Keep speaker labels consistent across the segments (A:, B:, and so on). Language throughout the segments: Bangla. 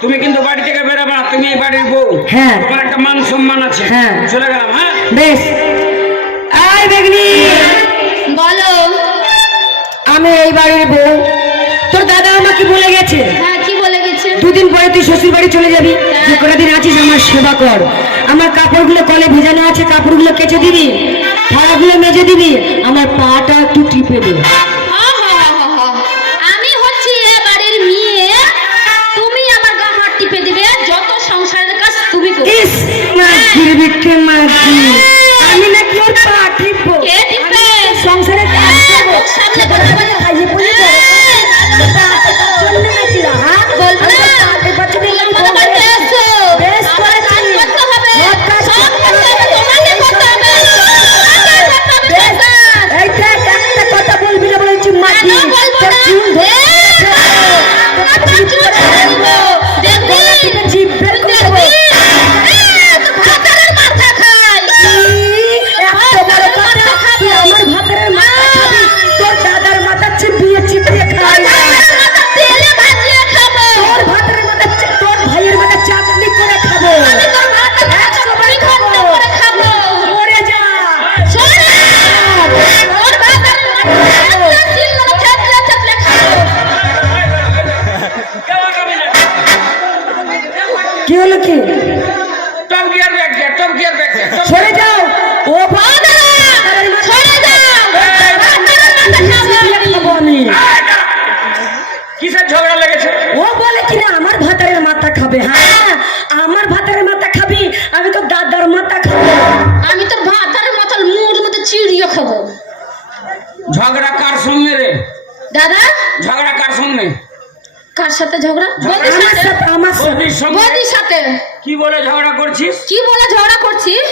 A: তুমি কিন্তু বাড়ি থেকে বেরোবে না তুমি এই বাড়ির বউ।
B: হ্যাঁ।
A: তোমার একটা মান সম্মান আছে।
B: হ্যাঁ।
A: চলে গেলাম হ্যাঁ?
B: বেশ। আয় বেগনি!
C: বলো।
B: আমি এই বাড়ির বউ। তোর দাদা আমাকে বলে গেছে।
C: হ্যাঁ কি বলে গেছে?
B: দুদিন পরে তুই শ্বশুর বাড়ি চলে যাবি। যে কটা দিন আছিস আমার সেবা কর। আমার কাপড়গুলো কলে ভেজানো আছে কাপড়গুলো কেচে দিবি। থালাগুলো মেজে দিবি। আমার পাটা একটু টিপে দে। মাগির বিটে মাগি আমি কার
C: সাথে ঝগড়া? বৌদির সাথে?
B: আমার সাথে।
A: বৌদির সঙ্গে?
C: বৌদির সাথে?
A: কি বলে ঝগড়া করছিস?
C: কি বলে ঝগড়া করছিস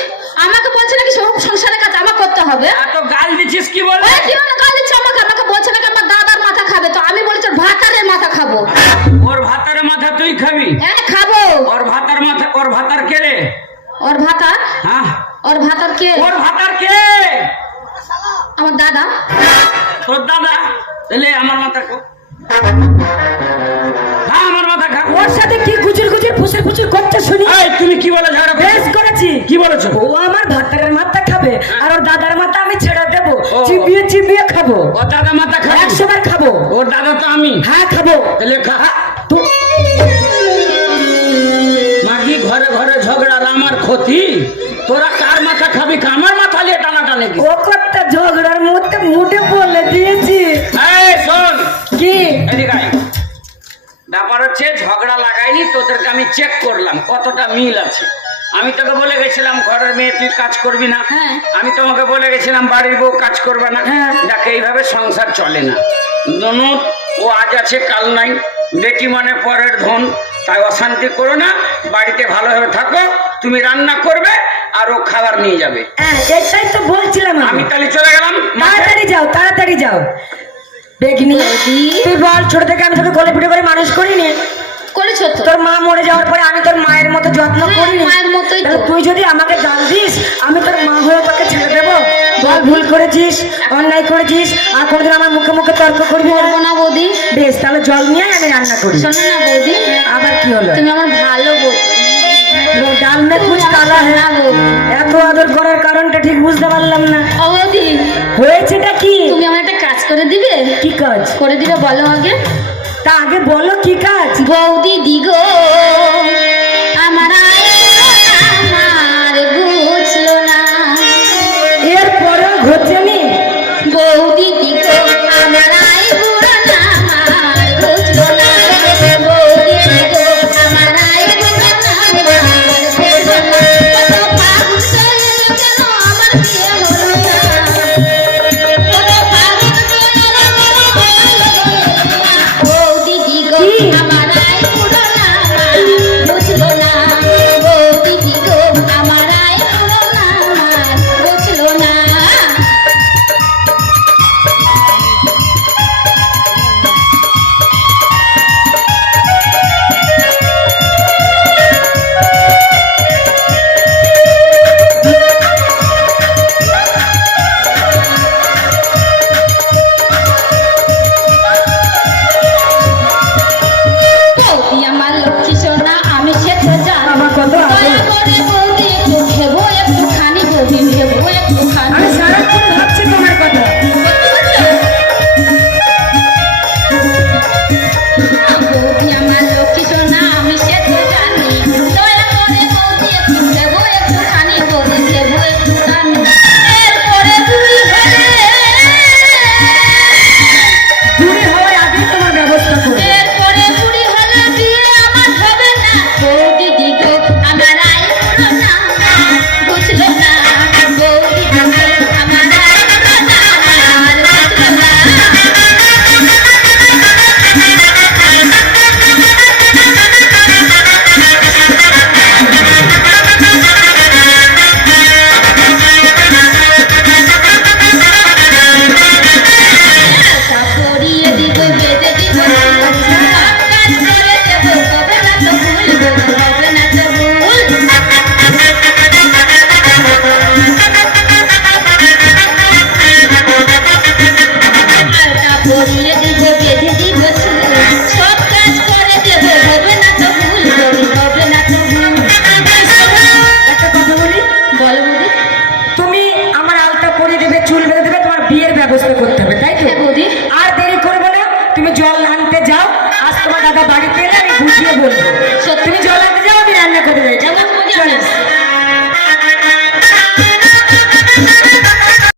C: আমাকে বলছে নাকি সব সংসারের কাজ আমার করতে হবে?
A: এত গাল দিচ্ছিস কি বলে?
C: ওই কি মনে গাল দিচ্ছে আমাকে? আমাকে বলছে নাকি আমার দাদার মাথা খাবে। তো আমি বলেছি ওর ভাতারের মাথা খাব।
A: ওর ভাতার মাথা তুই খাবি?
C: হ্যাঁ খাব।
A: ওর ভাতার মাথা ওর ভাতার কে রে?
C: ওর ভাতার?
A: হ্যাঁ।
C: ওর ভাতার কে?
A: ওর ভাতার কে?
C: আমার দাদা।
A: তোর দাদা? তাহলে আমার মাথা খা।
B: ফুসুর করতে শুনি?
A: এই, তুমি কি বলে ঝগড়া
B: বেশ করেছি।
A: কি বলেছ?
B: ও আমার ভাতারের মাথা খাবে আর ওর দাদার মাথা আমি ছেড়ে দেবো। চিবিয়ে চিবিয়ে খাব।
A: ওর দাদা মাথা খাবি?
B: একশো বার খাব।
A: ওর দাদা তো আমি।
B: হ্যাঁ খাব।
A: তাহলে খা।
B: তো-
A: মাগি ঘরে ঘরে ঝগড়া আর আমার ক্ষতি। তোরা কার মাথা খাবি? আমার মাথা নিয়ে টানাটানি কি?
B: ও কত ঝগড়ার
A: তোদেরকে আমি চেক করলাম কতটা মিল আছে। আমি তোকে বলে গেছিলাম ঘরের মেয়ে তুই কাজ করবি না।
C: হ্যাঁ।
A: আমি তোমাকে বলে গেছিলাম বাড়ির বউ কাজ করবে না।
B: হ্যাঁ।
A: দেখ এইভাবে সংসার চলে না। দনুত ও আজ আছে কাল নাই। বেটি মানে পরের ধন। তাই অশান্তি করো না বাড়িতে ভালোভাবে থাকো তুমি রান্না করবে আর ও খাবার নিয়ে যাবে।
B: হ্যাঁ এটাই তো বলছিলাম
A: আমি। তাহলে চলে গেলাম।
B: তাড়াতাড়ি যাও তাড়াতাড়ি যাও। দেখিনি তুই বল ছোট থেকে আমি তোকে কোলে পিঠে করে মানুষ করিনি?
C: করেছ তো?
B: তোর মা মরে যাওয়ার পরে আমি তোর মায়ের মতো যত্ন
C: হ্যাঁ,
B: করিনি।
C: মায়ের মতোই
B: তুই যদি আমাকে জান দিস আমি তোর মা হয়ে তোকে ছেড়ে দেবো। বল ভুল করেছিস? অন্যায় করেছিস? আর কোনোদিন আমার মুখে মুখে তর্ক করবি
C: করব না বৌদি।
B: বেশ তাহলে জল নিয়ে আমি রান্না করি।
C: শোনো না বৌদি
B: আবার কি হলো?
C: তুমি আমার ভালো বৌদি
B: ডাল মে কুচ কালা হ্যাঁ এত আদর করার কারণটা ঠিক বুঝতে পারলাম না।
C: বৌদি
B: হয়েছেটা কি?
C: তুমি আমার একটা কাজ করে দিবে?
B: কি কাজ?
C: করে দিবে বলো আগে।
B: তা আগে বলো কি কাজ?
C: বৌদি দিগো।